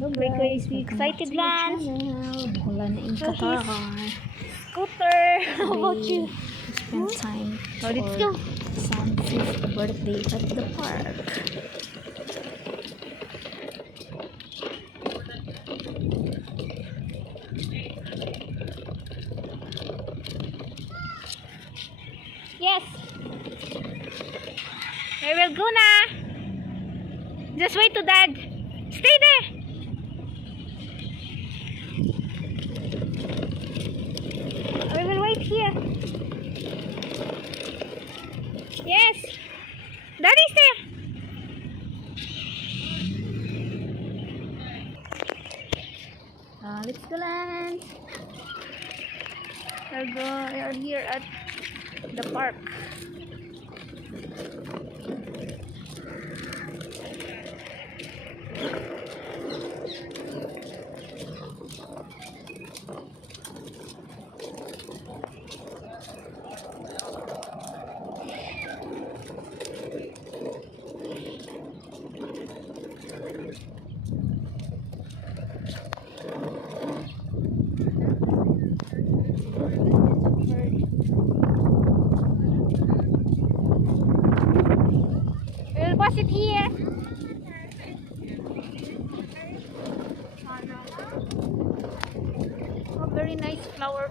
Hello Kay guys, Crazy welcome excited back to my lang. channel. Wala na yung kataran. Scooter. How about you? Spend time Oh, let's for go. some 5th birthday at the park. Yes. I will go na. Just wait to dad. Stay there. I will wait here. Yes. Daddy's there. Let's go land. We are here at the park. We'll pass it here. Oh, very nice flower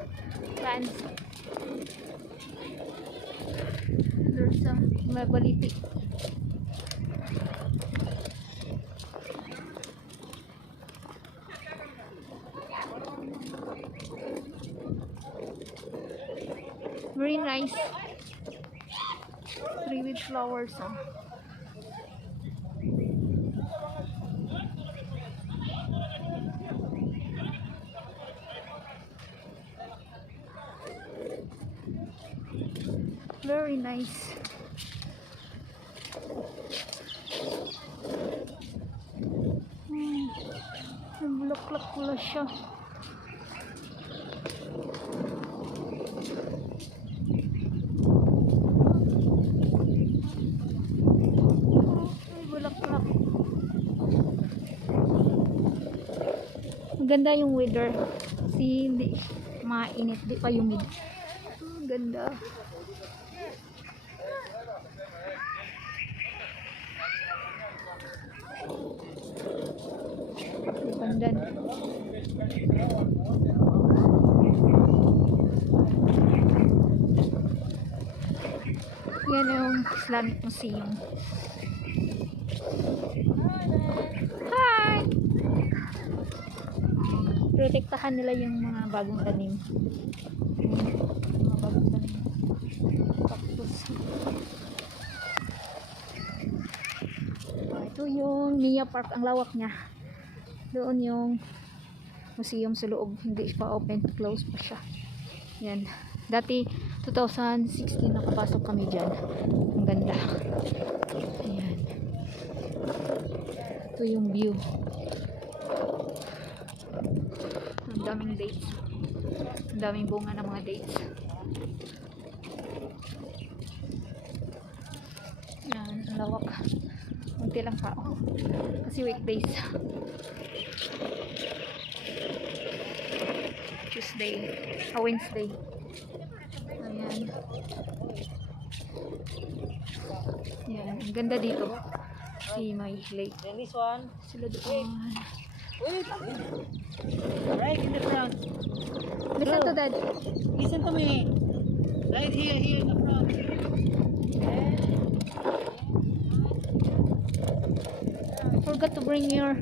plants. There's a mabaliti. Very nice. Tree with flowers. Oh. Very nice. Bulaklak pula siya. Ay, bulaklak. Maganda yung weather. Kasi hindi mainit, di pa humid. Ganda. Pandan. Yan yung Islamic Museum. Hi! Protektahan nila yung mga bagong tanim. Mga bagong tanim. Cactus. Ito yung Mia Park. Ang lawak niya. Doon yung museum sa loob. Hindi pa open. Close pa siya. Yan. Dati 2016 nakapasok kami dyan. Ang ganda. Ayan. Ito yung view. Ang daming dates. Ang daming bunga ng mga dates. Yan. Ang lawak. Kunti lang tao. Kasi weekdays. Tuesday. Wednesday. Ayan. Ayan. Ang ganda dito. Si my lake. Then this one. Sila doon. Wait. Right in the front. Listen to that. Listen to me. Right here in the front. Forgot to bring your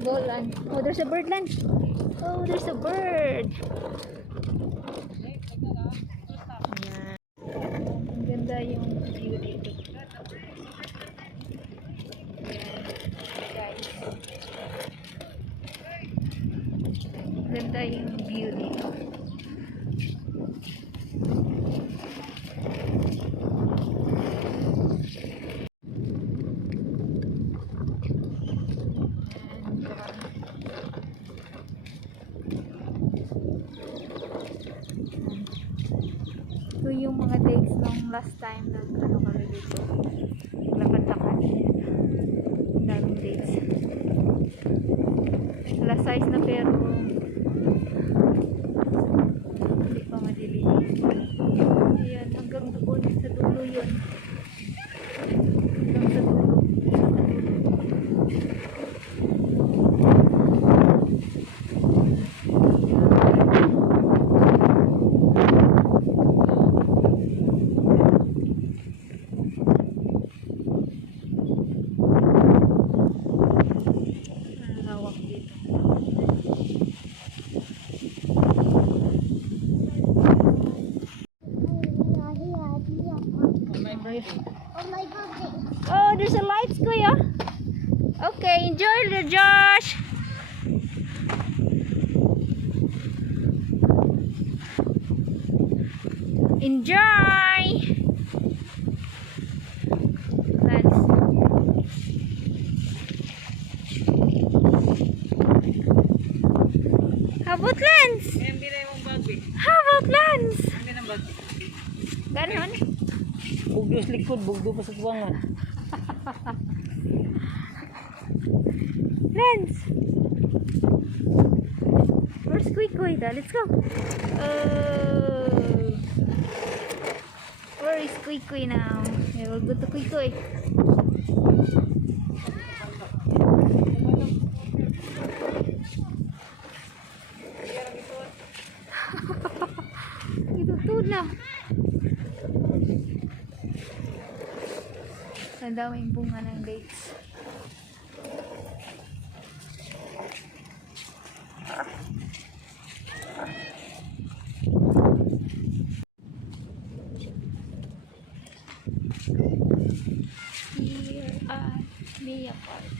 ball and oh, there's a bird land. Oh, there's a bird. Ayan. Ang ganda yung view dito. Ayan, guys. Ang ganda yung view dito. Ito yung mga dates nung last time na ano kami dito. Lakad-lakad. Ang daming dates. Enjoy! Lance. How about Lance? Ayan, bilay mong bag, eh. How about Lance? Ayan ang bag. Ganon? Bugdo sa likod, bugdo pa sa tuwangan. Lance! Where's Kuy da? Let's go! Where is Kuy now? Yeah, we'll go to Kuy. Itutod na. Ang daming bunga ng dates. Here at Mia Park.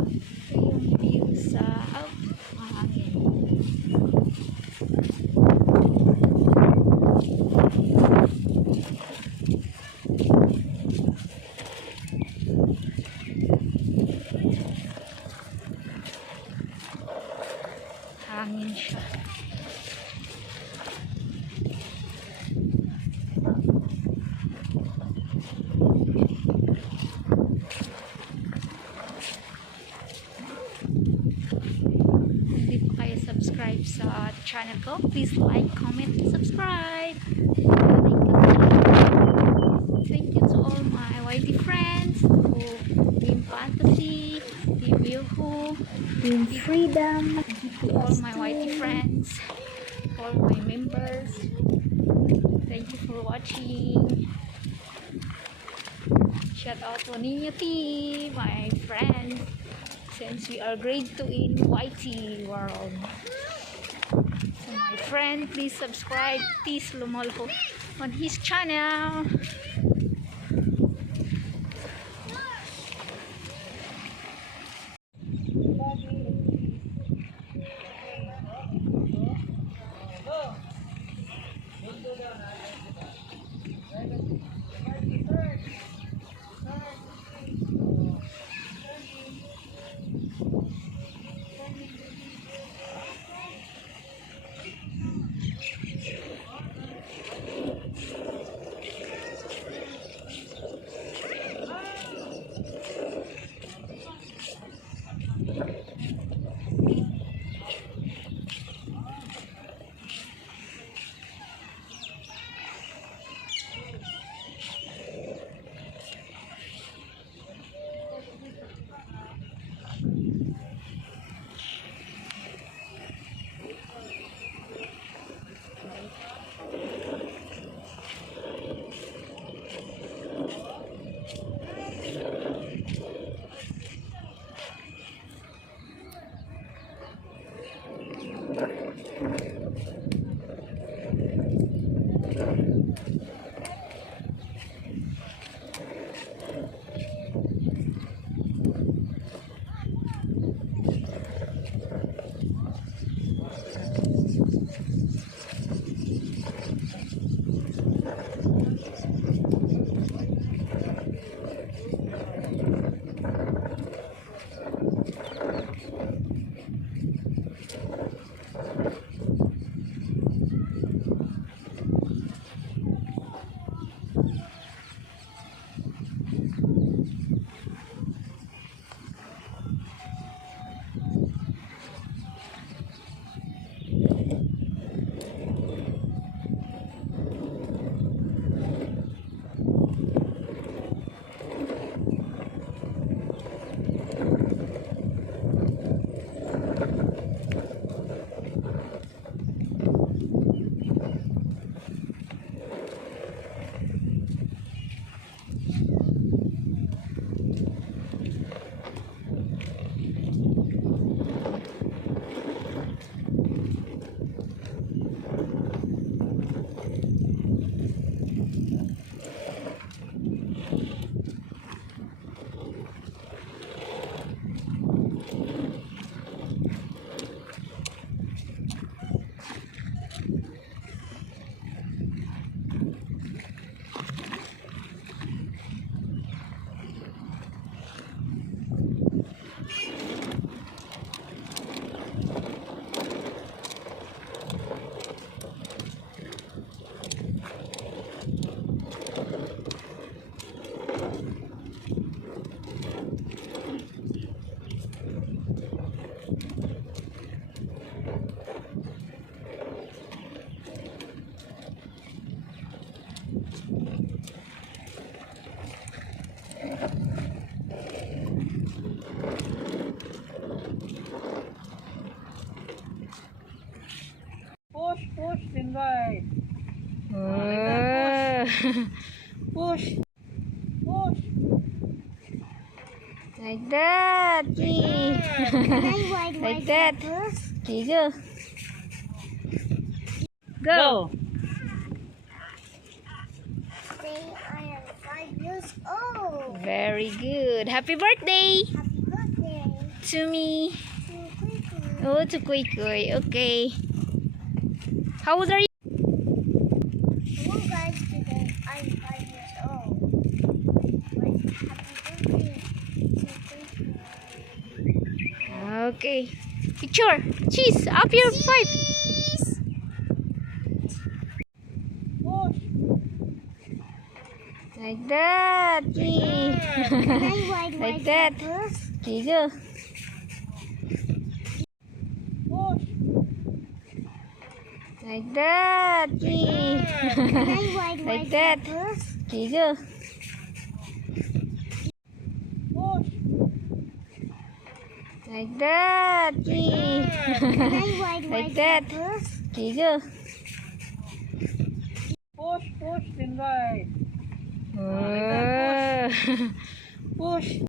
Ito yung view sa mahangin. Hangin siya. Hindi pa kayo subscribe sa channel ko, please like, comment, subscribe. Thank you to all my YT friends who Team Fantasy, Team Yuhu, Team Freedom. to all my YT friends, all my members. Thank you for watching. Shout out to Ninyo T, my friend, since we are grade 2 in YT world. So my friend, please subscribe Tis Lumolho on his channel. Push. Push. Like that. Yay. Like that. Okay, go. Go. Go. Say I am 5 years old. Very good. Happy birthday Happy birthday to me. to Quickly. Oh, to Kuy Kuy. Okay. How old are you? Hello guys, today I'm 5 years old. Wait, happy birthday to Quickly. Okay. Picture. Cheese. Up your five. Push. Like that. Yay. Like that. Okay, go. Push. Like that. Yay. Like that. Okay, go. Push. Like that. Yay. Like that. Okay, go. Push. Push. Then right. Oh. Push.